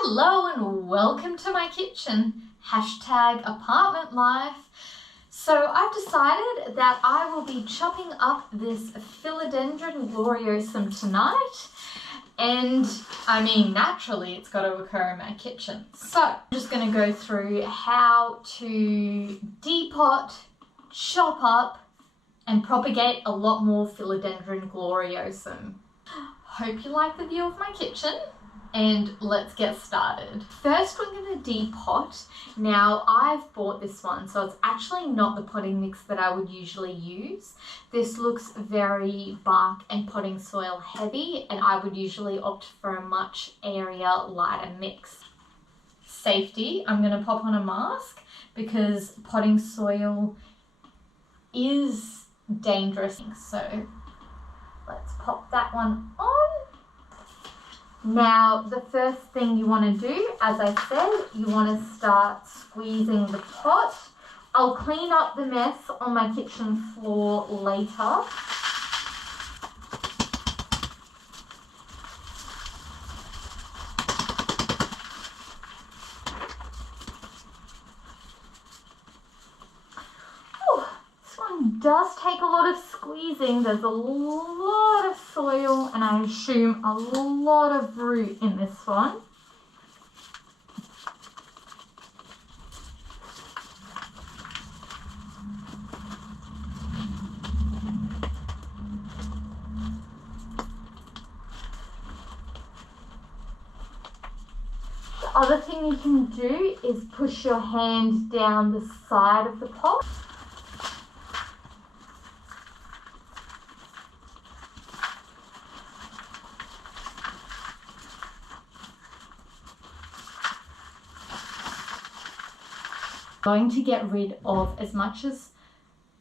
Hello and welcome to my kitchen, #apartment life. So I've decided that I will be chopping up this Philodendron Gloriosum tonight. And I mean, naturally it's got to occur in my kitchen. So I'm just going to go through how to depot, chop up and propagate a lot more Philodendron Gloriosum. Hope you like the view of my kitchen. And let's get started. First, we're going to depot. Now, I've bought this one, so it's actually not the potting mix that I would usually use. This looks very bark and potting soil heavy, and I would usually opt for a much area lighter mix. Safety, I'm going to pop on a mask because potting soil is dangerous. So let's pop that one on. Now, the first thing you want to do, as I said, you want to start squeezing the pot. I'll clean up the mess on my kitchen floor later. Does take a lot of squeezing. There's a lot of soil and I assume a lot of root in this one. The other thing you can do is push your hand down the side of the pot. Going to get rid of as much as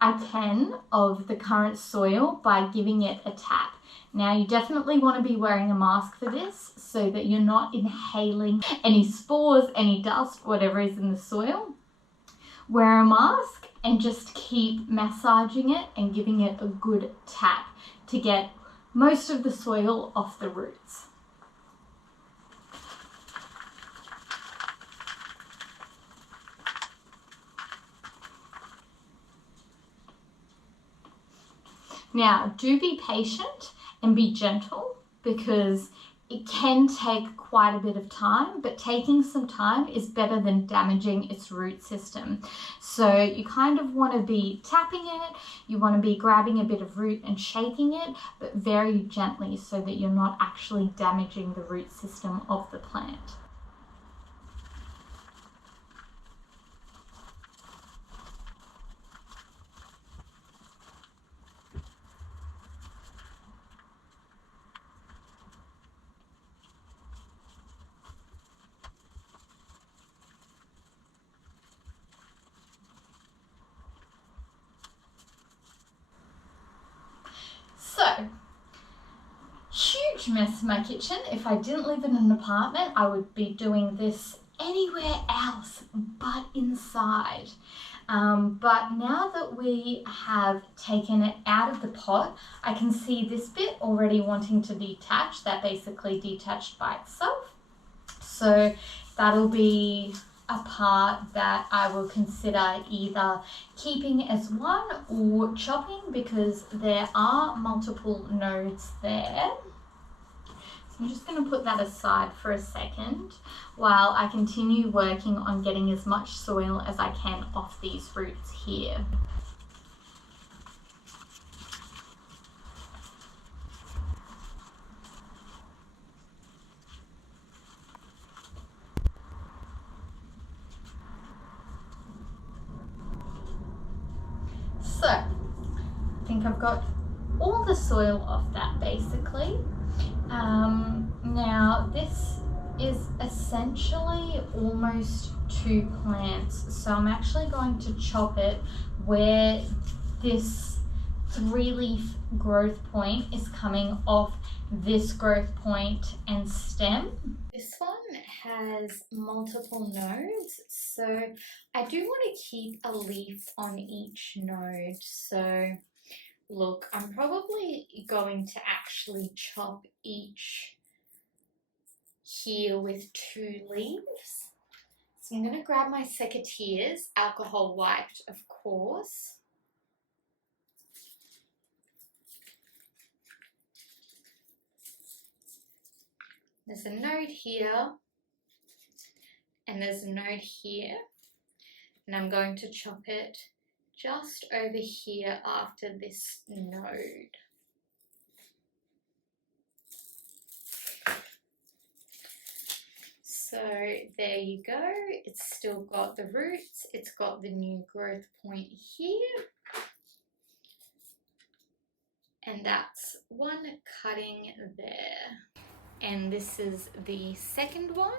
I can of the current soil by giving it a tap. Now, you definitely want to be wearing a mask for this so that you're not inhaling any spores, any dust, whatever is in the soil. Wear a mask and just keep massaging it and giving it a good tap to get most of the soil off the roots. Now, do be patient and be gentle because it can take quite a bit of time, but taking some time is better than damaging its root system. So you kind of want to be tapping it, you want to be grabbing a bit of root and shaking it, but very gently so that you're not actually damaging the root system of the plant. So, huge mess in my kitchen. If I didn't live in an apartment, I would be doing this anywhere else but inside. But now that we have taken it out of the pot, I can see this bit already wanting to detach. That basically detached by itself. So that'll be a part that I will consider either keeping as one or chopping because there are multiple nodes there. So I'm just going to put that aside for a second while I continue working on getting as much soil as I can off these roots here. So, I think I've got all the soil off that basically. Now this is essentially almost 2 plants, so I'm actually going to chop it where this 3-leaf growth point is coming off this growth point and stem. This one has multiple nodes, so I do want to keep a leaf on each node. So look, I'm probably going to actually chop each here with 2 leaves. So I'm going to grab my secateurs, alcohol wiped of course. There's a node here, and there's a node here, and I'm going to chop it just over here after this node. So there you go, it's still got the roots, it's got the new growth point here, and that's one cutting there. And this is the second one.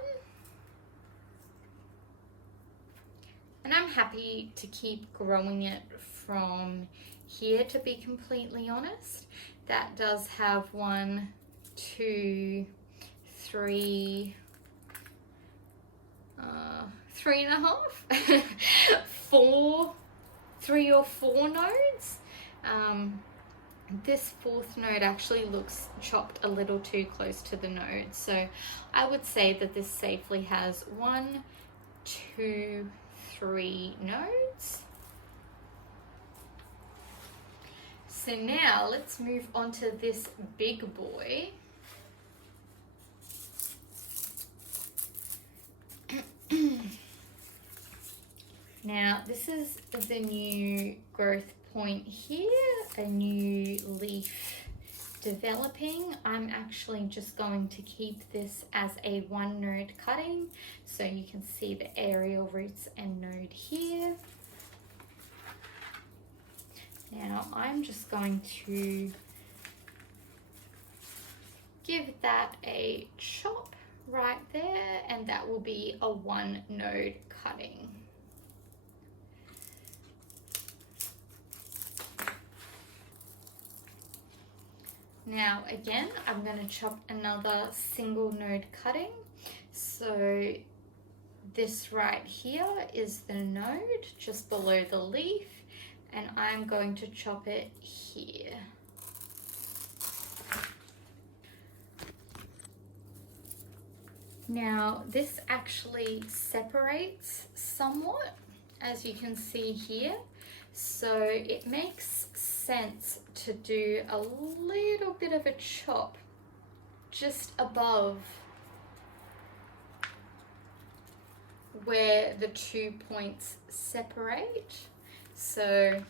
And I'm happy to keep growing it from here, to be completely honest. That does have 1, 2, 3, 3.5, 3 or 4 nodes. This 4th node actually looks chopped a little too close to the node, so I would say that this safely has 1, 2, 3 nodes. So now let's move on to this big boy. Now this is the new growth point here, a new leaf developing. I'm actually just going to keep this as a 1 node cutting, so you can see the aerial roots and node here. Now I'm just going to give that a chop right there, and that will be a 1 node cutting. Now again, I'm going to chop another single node cutting. So this right here is the node just below the leaf, and I'm going to chop it here. Now this actually separates somewhat, as you can see here, so it makes sense to do a little bit of a chop just above where the 2 points separate. So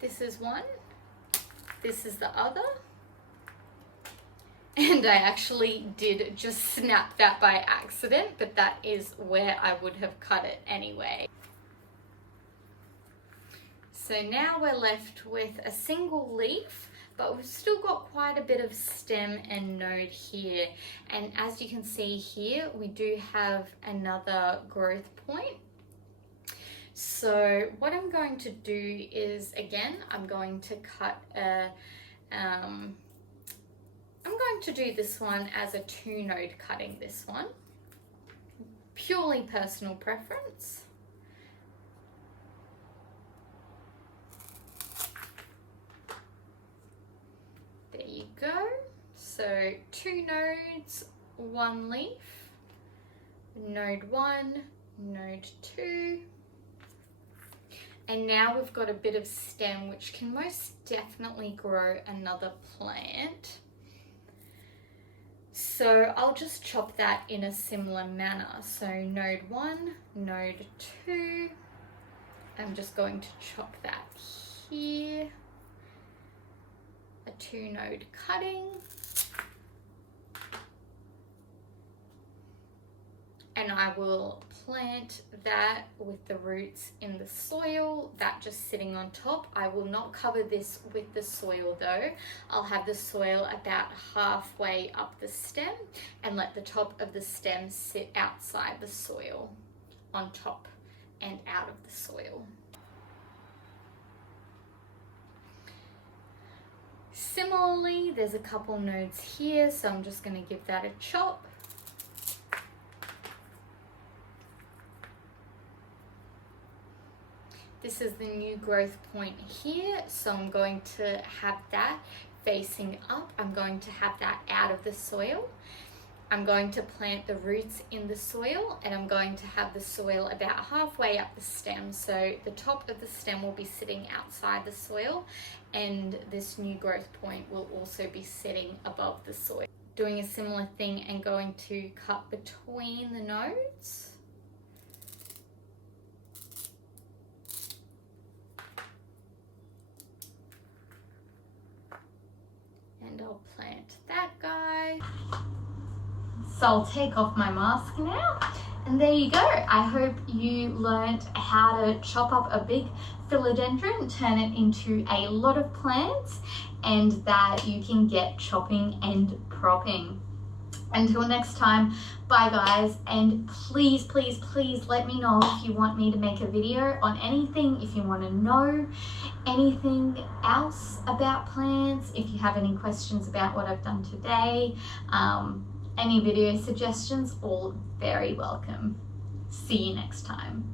this is one, this is the other, and I actually did just snap that by accident, but that is where I would have cut it anyway. So now we're left with a single leaf, but we've still got quite a bit of stem and node here. And as you can see here, we do have another growth point. So what I'm going to do is, again, I'm going to cut I'm going to do this one as a 2 node cutting, this one. Purely personal preference. There you go. So 2 nodes, 1 leaf, node 1, node 2. And now we've got a bit of stem, which can most definitely grow another plant. So I'll just chop that in a similar manner. So node 1, node 2. I'm just going to chop that here. A 2 node cutting. And I will plant that with the roots in the soil, that just sitting on top. I will not cover this with the soil though. I'll have the soil about halfway up the stem and let the top of the stem sit outside the soil, on top and out of the soil. Similarly, there's a couple nodes here, so I'm just going to give that a chop. This is the new growth point here, so I'm going to have that facing up. I'm going to have that out of the soil. I'm going to plant the roots in the soil, and I'm going to have the soil about halfway up the stem. So the top of the stem will be sitting outside the soil, and this new growth point will also be sitting above the soil. Doing a similar thing and going to cut between the nodes. And I'll plant that guy. So I'll take off my mask now, and there you go. I hope you learned how to chop up a big philodendron, turn it into a lot of plants, and that you can get chopping and propping. Until next time, bye guys, and please, please, please let me know if you want me to make a video on anything, if you want to know anything else about plants, if you have any questions about what I've done today, any video suggestions, all very welcome. See you next time.